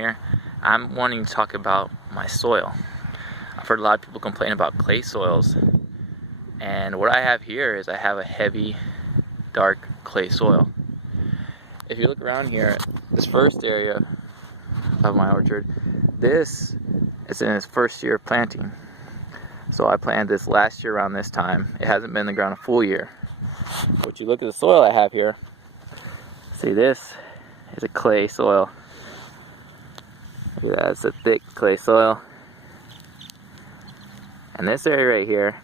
here. I'm wanting to talk about my soil. I've heard a lot of people complain about clay soils, and what I have here is I have a heavy, dark clay soil. If you look around here, this first area of my orchard, this is in its first year of planting. So I planted this last year around this time. It hasn't been in the ground a full year. But you look at the soil I have here, see, this is a clay soil. Look at that, it's a thick clay soil. And this area right here,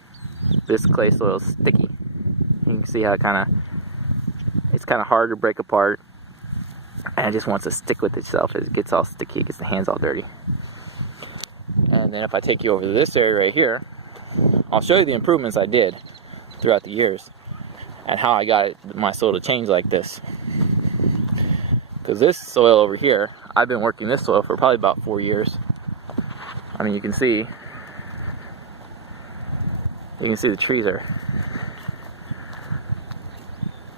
this clay soil is sticky. You can see how it's kind of hard to break apart, and it just wants to stick with itself. It gets all sticky, it gets the hands all dirty. And then if I take you over to this area right here, I'll show you the improvements I did throughout the years and how I got my soil to change like this. Because this soil over here, I've been working this soil for probably about 4 years. I mean, you can see the trees are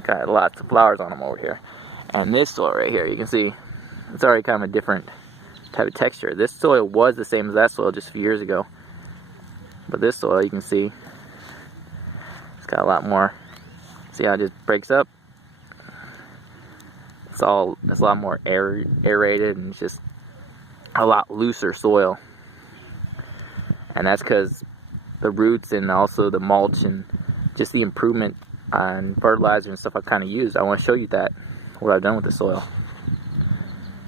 got lots of flowers on them over here. And this soil right here, you can see it's already kind of a different type of texture. This soil was the same as that soil just a few years ago, but this soil, you can see it's got a lot more. See how it just breaks up? It's a lot more aerated, and it's just a lot looser soil. And that's because the roots and also the mulch and just the improvement on fertilizer and stuff I've kind of used. I want to show you that, what I've done with the soil,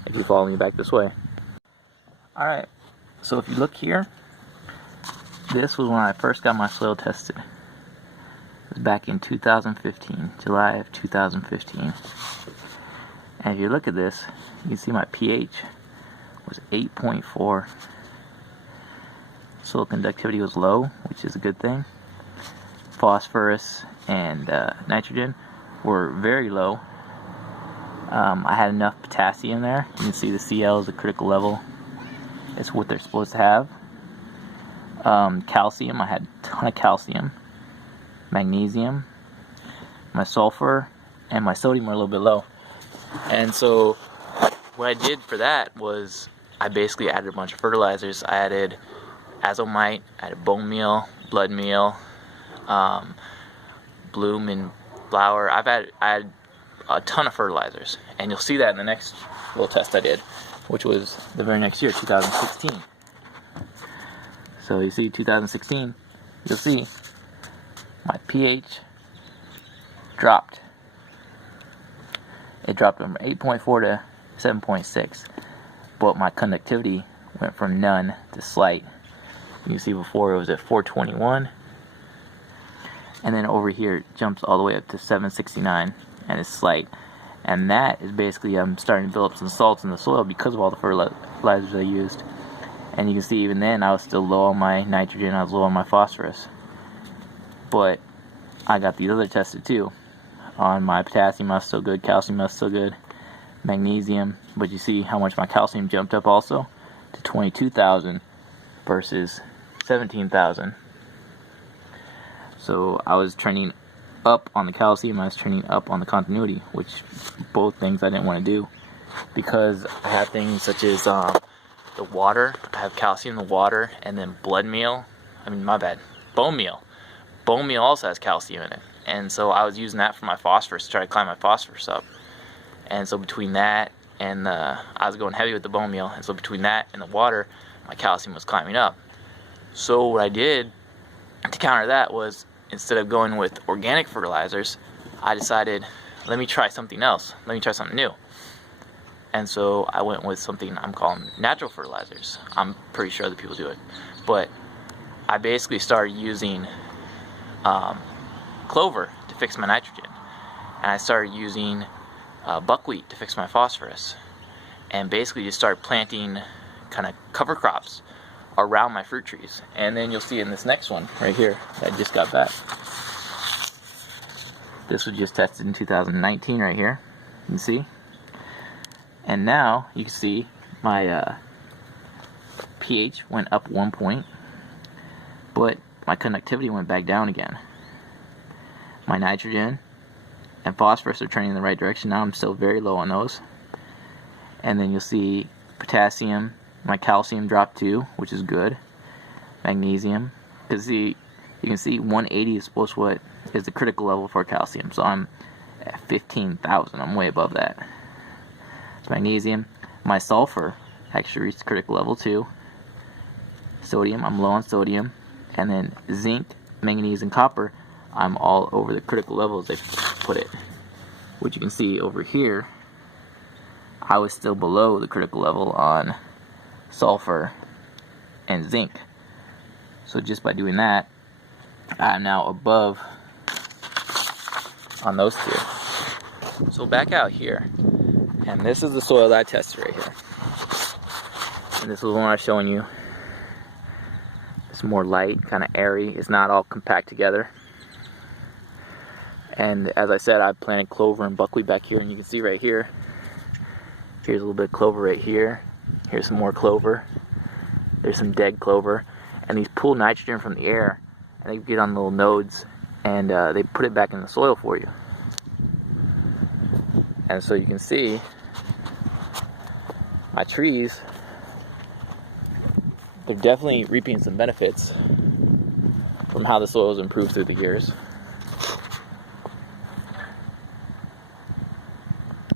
if you follow me back this way. Alright, so if you look here, this was when I first got my soil tested. It was back in 2015, July of 2015. And if you look at this, you can see my pH was 8.4. Soil conductivity was low, which is a good thing. Phosphorus and nitrogen were very low. I had enough potassium there. You can see the Cl is a critical level. It's what they're supposed to have. Calcium, I had a ton of calcium. Magnesium, my sulfur, and my sodium were a little bit low. And so what I did for that was I basically added a bunch of fertilizers. I added azomite, I added bone meal, blood meal, bloom and flower. I had a ton of fertilizers, and you'll see that in the next little test I did, which was the very next year, 2016. So you see 2016, you'll see my pH dropped. It dropped from 8.4 to 7.6, but my conductivity went from none to slight. You can see before it was at 421, and then over here it jumps all the way up to 769, and it's slight. And that is basically I'm starting to build up some salts in the soil because of all the fertilizers I used. And you can see even then I was still low on my nitrogen, I was low on my phosphorus. But I got these other tested too. On my potassium I was still good, calcium I was still good, magnesium. But you see how much my calcium jumped up also to 22,000 versus 17,000. So I was trending up on the calcium, I was trending up on the continuity, which both things I didn't want to do because I have things such as the water. I have calcium in the water, and then bone meal. Bone meal also has calcium in it, and so I was using that for my phosphorus to try to climb my phosphorus up. And so between that and I was going heavy with the bone meal, and so between that and the water, my calcium was climbing up. So what I did to counter that was, instead of going with organic fertilizers, I decided, let me try something else. Let me try something new. And so I went with something I'm calling natural fertilizers. I'm pretty sure other people do it. But I basically started using clover to fix my nitrogen. And I started using buckwheat to fix my phosphorus. And basically just started planting kind of cover crops around my fruit trees. And then you'll see in this next one right here that I just got back. This was just tested in 2019 right here. You can see. And now you can see my pH went up 1 point, but my conductivity went back down again. My nitrogen and phosphorus are trending in the right direction. Now I'm still very low on those. And then you'll see potassium, my calcium dropped too, which is good. Magnesium, because you can see 180 is supposed to what is the critical level for calcium. So I'm at 15,000. I'm way above that. So magnesium, my sulfur actually reached critical level too. Sodium, I'm low on sodium, and then zinc, manganese, and copper, I'm all over the critical levels they put it. Which you can see over here, I was still below the critical level on sulfur and zinc. So just by doing that, I'm now above on those two. So back out here, and this is the soil that I tested right here. And this is the one I was showing you. It's more light, kind of airy. It's not all compact together. And as I said, I planted clover and buckwheat back here, and you can see right here. Here's a little bit of clover right here. Here's some more clover. There's some dead clover. And these pull nitrogen from the air, and they get on little nodes, and they put it back in the soil for you. And so you can see my trees, they're definitely reaping some benefits from how the soil has improved through the years.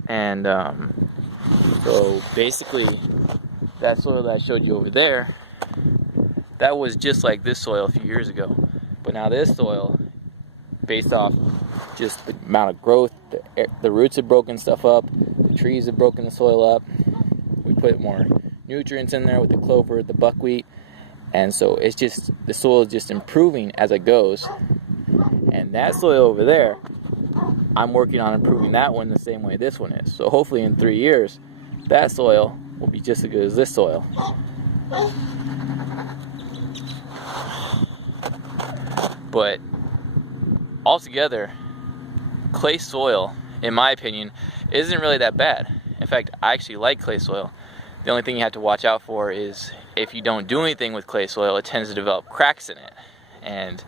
And so basically, that soil that I showed you over there, that was just like this soil a few years ago. But now this soil, based off just the amount of growth, the roots have broken stuff up, the trees have broken the soil up. We put more nutrients in there with the clover, the buckwheat, and so it's just, the soil is just improving as it goes. And that soil over there, I'm working on improving that one the same way this one is. So hopefully in 3 years, that soil will be just as good as this soil. But altogether, clay soil, in my opinion, isn't really that bad. In fact, I actually like clay soil. The only thing you have to watch out for is if you don't do anything with clay soil, it tends to develop cracks in it. And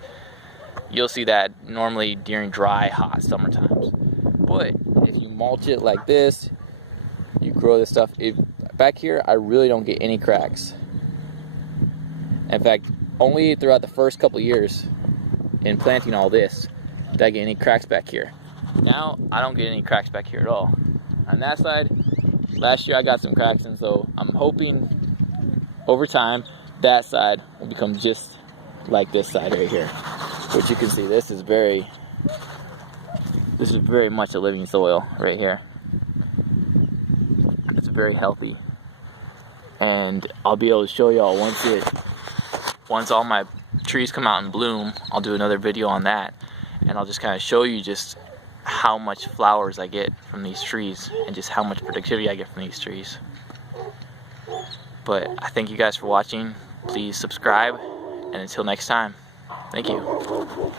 you'll see that normally during dry, hot summer times. But if you mulch it like this, you grow this stuff. Back here, I really don't get any cracks. In fact, only throughout the first couple years in planting all this did I get any cracks back here. Now, I don't get any cracks back here at all. On that side, last year I got some cracks, and so I'm hoping over time that side will become just like this side right here. Which you can see, this is very much a living soil right here. It's very healthy, and I'll be able to show y'all once all my trees come out and bloom. I'll do another video on that, and I'll just kind of show you just how much flowers I get from these trees and just how much productivity I get from these trees. But I thank you guys for watching. Please subscribe, and until next time, thank you.